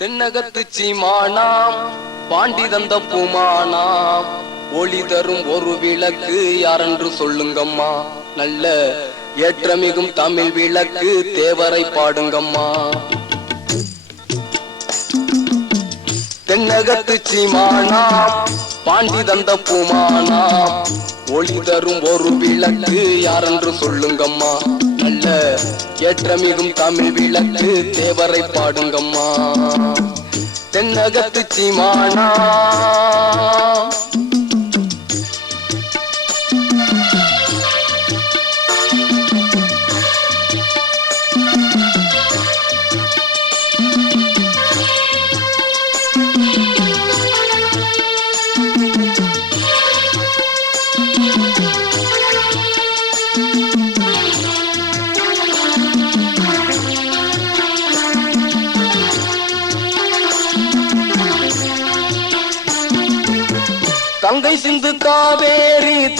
தென்னகத்து சீமானாம் பாண்டி தந்த பூமானாம். ஒளி தரும் ஒரு விளக்கு யாரென்று சொல்லுங்கம்மா. நல்ல ஏற்றமிகும் தமிழ் விளக்கு தேவரை பாடுங்கம்மா. தென்னகத்து சீமானாம் பாண்டி தந்த பூமானாம். ஒளி தரும் ஒரு விளக்கு யாரென்று சொல்லுங்கம்மா. அல்ல ஏற்றமிகும் தமிழ் விளக்கு தேவரை பாடுங்கம்மா. தென்னகத்து சீமானா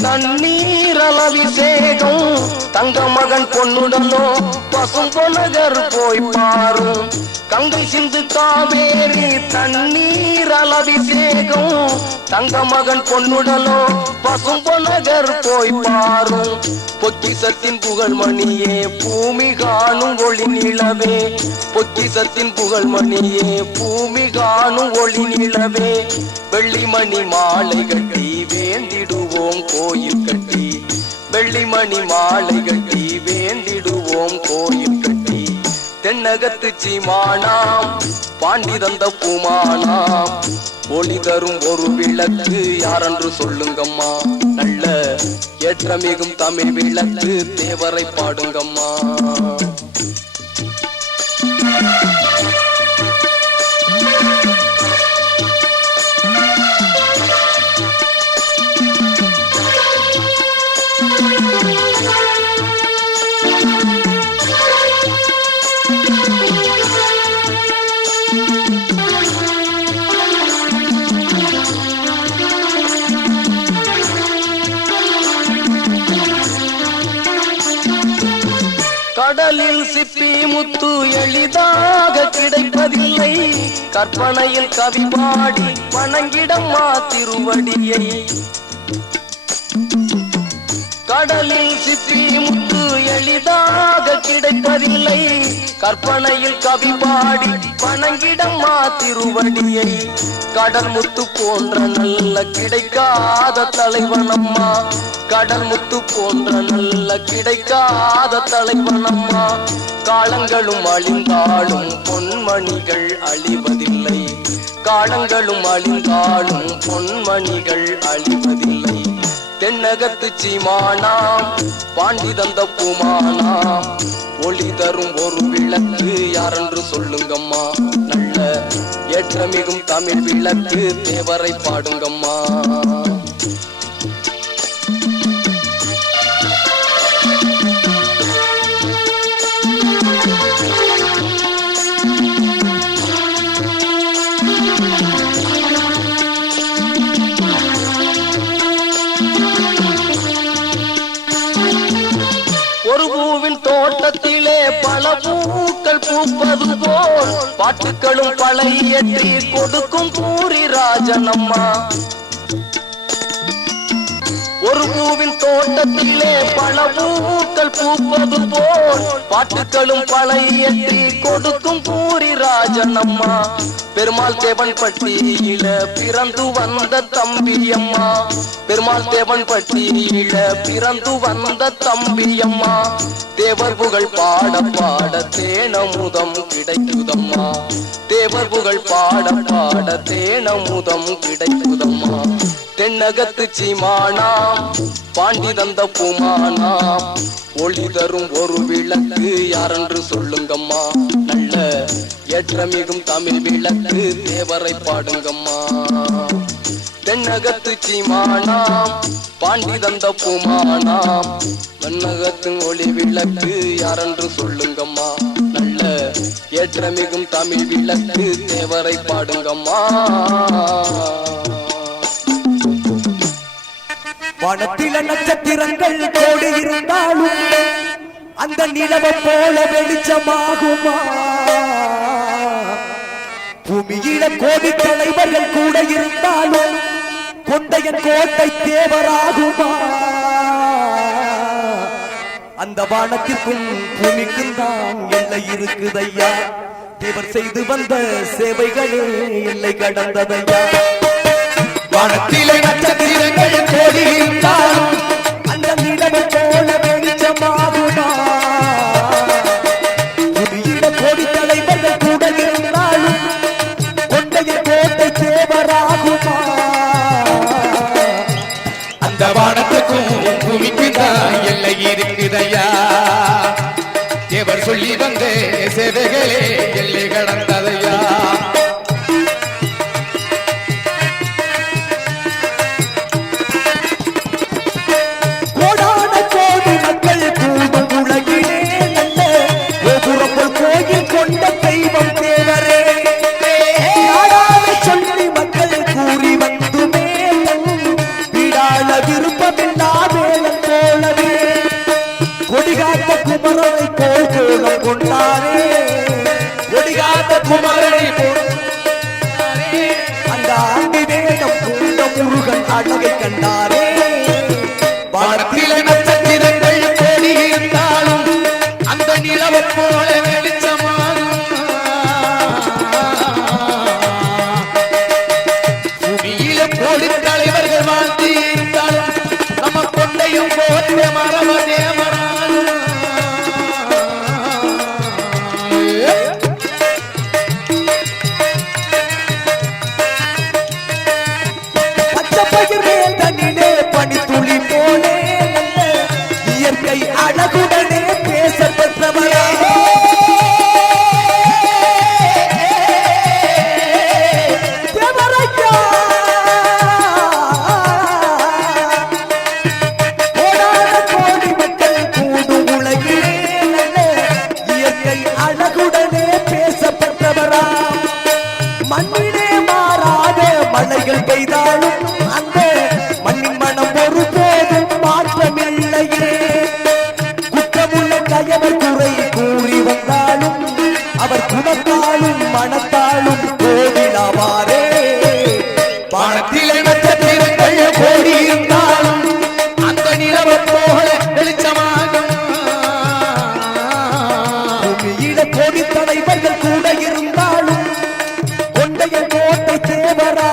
காவேரி தண்ணீர் தங்க மகன் பொன்னுடனோ பசும் பொனகர் போய் பாரும். கங்கை சிந்து காவேரி தண்ணீர் அலவிசேகம் தங்க மகன் பொன்னுடலோ பசும் பொனகர் போய் பாரும். பொக்கிசத்தின் புகழ் மணியே பூமி காணும் ஒளி நிலவே. பொக்கிசத்தின் புகழ் மணியே பூமி காணும் ஒளி நிலவே. வெள்ளிமணி மாலை கட்டி வேந்திடுவோம் கோயில் கட்டி. வெள்ளிமணி மாலை கட்டி வேந்திடுவோம் கோயில் கட்டி தென்னகத்து சீமானாம் பாண்டி தந்த பூமானாம். ஒளி தரும் ஒரு விளக்கு யாரென்று சொல்லுங்கம்மா. நல்ல ஏற்றமிகும் தமிழ் விளக்கு தேவரை பாடுங்கம்மா. கடலில் சிப்பி முத்து எளிதாக கிடைப்பதில்லை. கற்பனையில் கவி பாடி வணங்கிடம்மா திருவடியை கடலில் சிப்பி முத்து எளிதாக கிடைப்பதில்லை. கற்பனையில் கவி பாடி வணங்கிடம்மா திருவடியை. கடல் முத்து போன்ற நல்ல கிடைக்காத தலைவனம்மா. கடல் முத்து போன்ற நல்ல கிடைக்காத தலைவனம்மா. காலங்களும் அழிந்தாலும் பொன்மணிகள் அழிவதில்லை. காலங்களும் அழிந்தாலும் பொன்மணிகள் அழிவதில்லை. தென்னகத்து சீமானாம் பாண்டி தந்த பூமானாம். ஒளி தரும் ஒரு விளக்கு யாரென்று சொல்லுங்கம்மா. நல்ல ஏற்றமிகும் தமிழ் விளக்கு தேவரை பாடுங்கம்மா. பல பூக்கள் பூப்பது போல் பாட்டுக்களும் பழையற்றி கொடுக்கும் பூரி ராஜனம்மா. ஒரு பூவின் தோட்டத்திலே பல பூக்கள் பூப்பது போல் பாட்டுக்களும் பழையற்றி கொடுக்கும் பூரி ராஜனம்மா. பெருமாள் தேவன் பட்டியில பிறந்து வந்த தம்பியம்மா. பெருமாள் தேவன் பட்டியில பிறந்து வந்த தம்பியம்மா. தேவர் புகழ் பாட பாட தேனமுதம் கிடைக்குதம்மா. தேவர் புகழ் பாட பாட தேனமுதம் கிடைக்குதம்மா. தென்னகத்து சீமானாம் பாண்டி தந்த பூமானாம் ஒளி தரும் ஒரு விளக்கு யாரென்று சொல்லுங்கம்மா. நல்ல ஏற்றமிகும் தமிழ் விளக்கு தேவரை பாடுங்கம்மா. தென்னகத்து சீமானாம் பாண்டி தந்த பூமானாம். வண்ணகத்து ஒளி விளக்கு யாரென்று சொல்லுங்கம்மா. நல்ல ஏற்றமிகும் தமிழ் விளக்கு தேவரை பாடுங்கம்மா. வானத்தில நட்சத்திரங்கள் கோடி இருந்தாலும் அந்த நிலவை போல வெளிச்சமாகுமா? பூமியில கோடி தலைவர்கள் கூட இருந்தாலும் கொண்டையன் கோட்டை தேவராகுமா? அந்த வானத்திற்கும் பூமிக்கும் தான் எல்லை இருக்குதையா? தேவர் செய்து வந்த சேவைகளே எல்லை கடந்ததையா? வானத்திலே நட்சத்திரங்கள் கோடி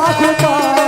রাখো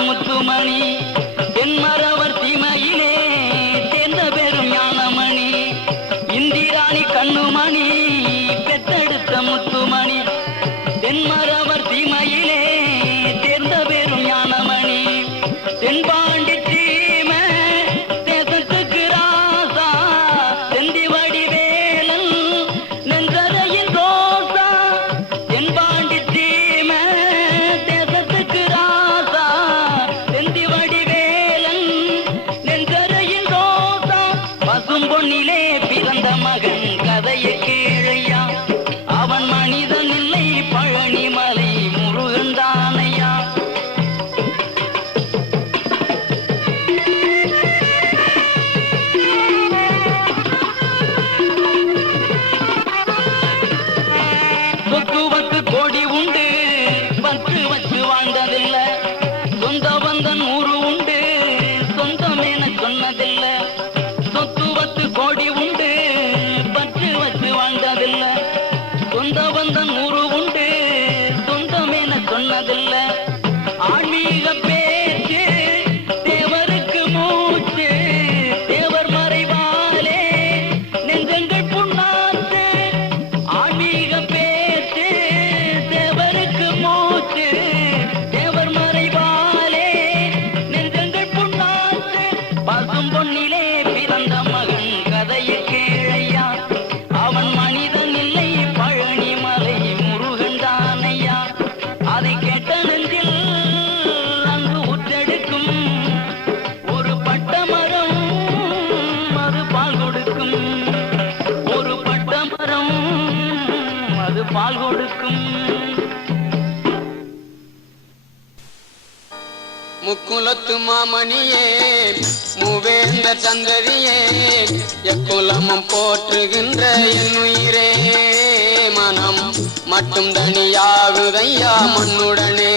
முத்துமணி. முக்குலத்து மாமணியே மூவேந்த சந்ததியே எக்குலமும் போற்றுகின்ற என் உயிரே. மனம் மட்டும் தனியாகுதையா மண்ணுடனே.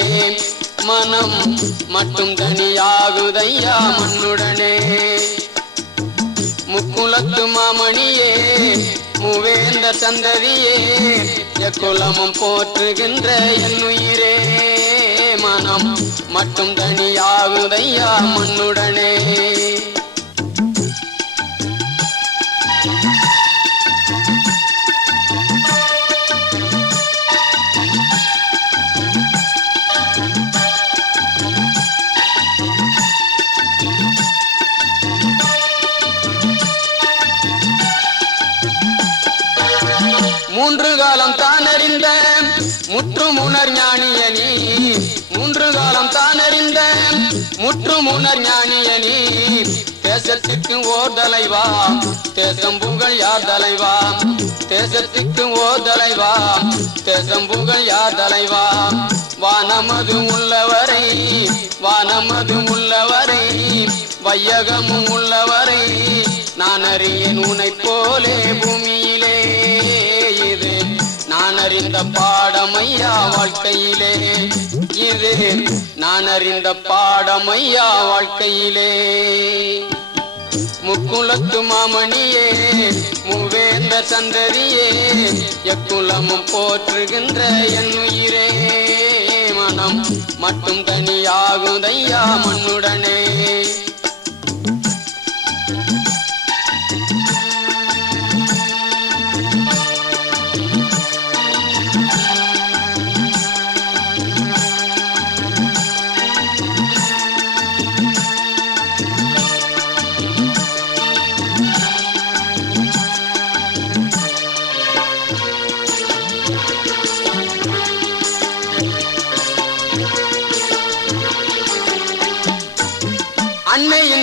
மனம் மட்டும் தனியாகுதையா மண்ணுடனே. முக்குலத்து மாமணியே மூவேந்த சந்ததியே எக்குலமும் போற்றுகின்ற என் உயிரே. மனம் மட்டும் தனியாகுதையா மண்ணுடனே. மூன்று காலம் தான் அறிந்த முற்றும் ஞானிய நீ. மூன்று காலம் தான் அறிந்த முற்றும் ஞானிய நீ. தேசத்துக்கு ஓர் தலைவா. தேசம் புகழ் யார் தலைவா? தேசத்துக்கு ஓர் தலைவா. தேசம் புகழ் யார் தலைவா? வானமது உள்ளவரை. வானமது உள்ளவரை. வையகமும் உள்ளவரை. நான் அறியேன் உனை போலே பாடமையா வாழ்க்கையிலே. இது நான் அறிந்த பாடமையா வாழ்க்கையிலே. முக்குலத்து மாமணியே மூவேந்த சந்ததியே எக்குலமும் போற்றுகின்ற என் உயிரே. மனம் மட்டும் தனியாகுதையா மண்ணுடனே.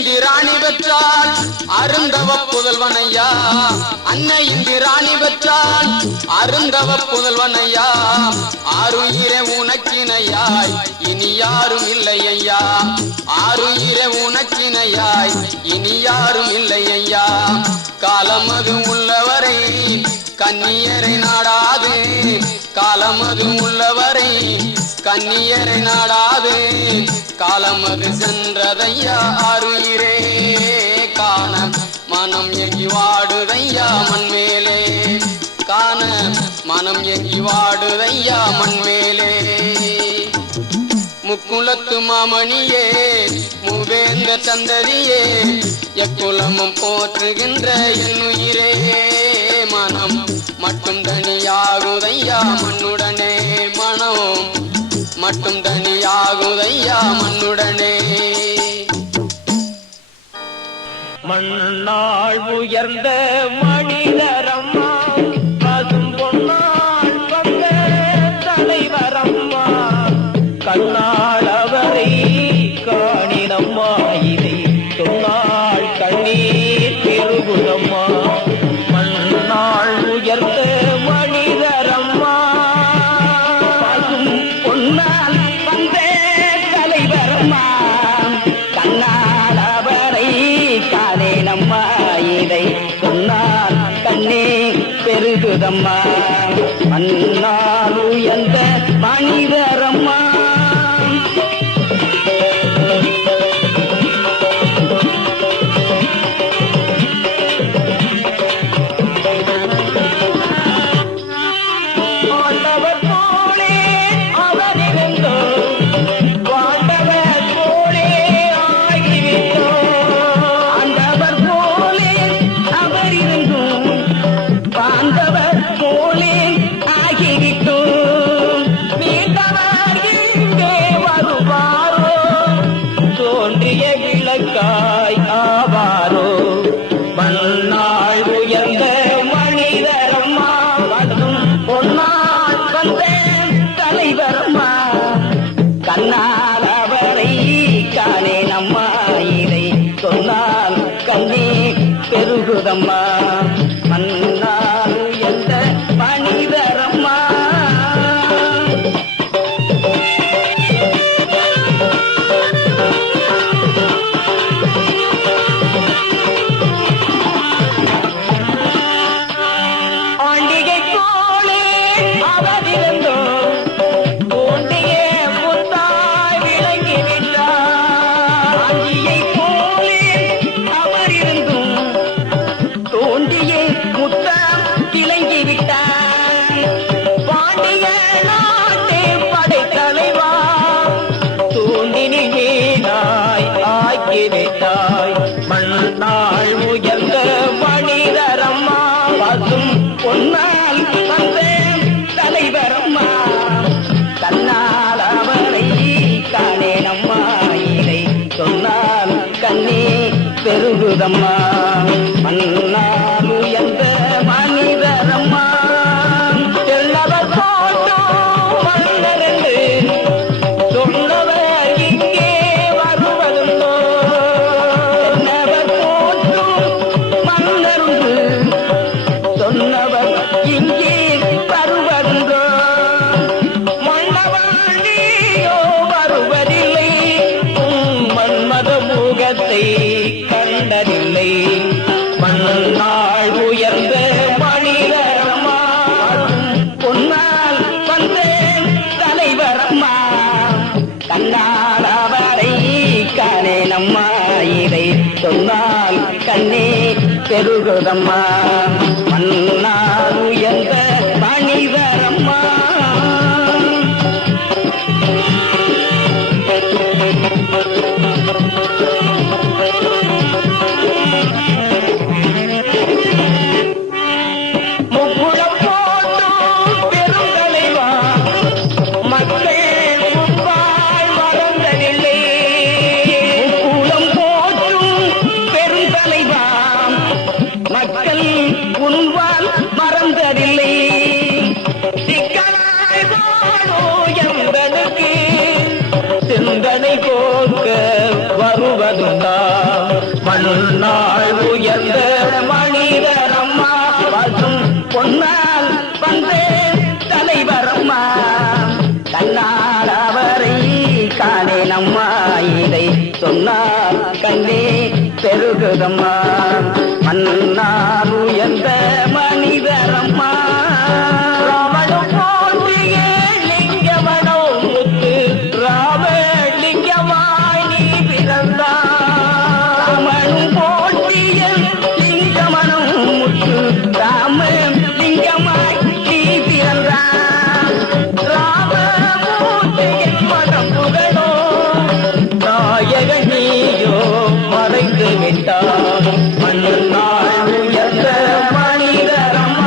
இங்கு ராணி பெற்றால் அருந்தவ புதல்வனையா. அன்னை இங்கு ராணி பெற்றால் அருந்தவ புதல்வனையா. ஆறுயிரே உனக்கினையாய். இனி யாரும் இல்லை ஐயா ஆறுயிரே உனக்கினையாய். இனி யாரும் இல்லை ஐயா காலமது உள்ளவரை கன்னியரை நாடாது. காலமது உள்ளவரை கன்னியரை நாடாது. காலமது சென்றதையா ஆறுயிரே காண மனம் எங்கி வாடுதையா மண்மேலே. காண மனம் எங்கி வாடுதையா மண்மேலே. முக்குலத்து மாமணியே மூவேந்த சந்ததியே எக்குலமும் போற்றுகின்ற என் உயிரே. மனம் மட்டும் தனியாகுதையா மண்ணுடனே. மனம் மட்டும் தனியாகுதையா மண்ணுடனே? மண்ணாள் உயர்ந்த மனிதரம்மா பெருகுதம்மா மண்ணால் உயர்ந்த பெருகுதம்மா లేదమ్మా తల్లి పెరుగుదమ్మా. అన్నాను ఎంత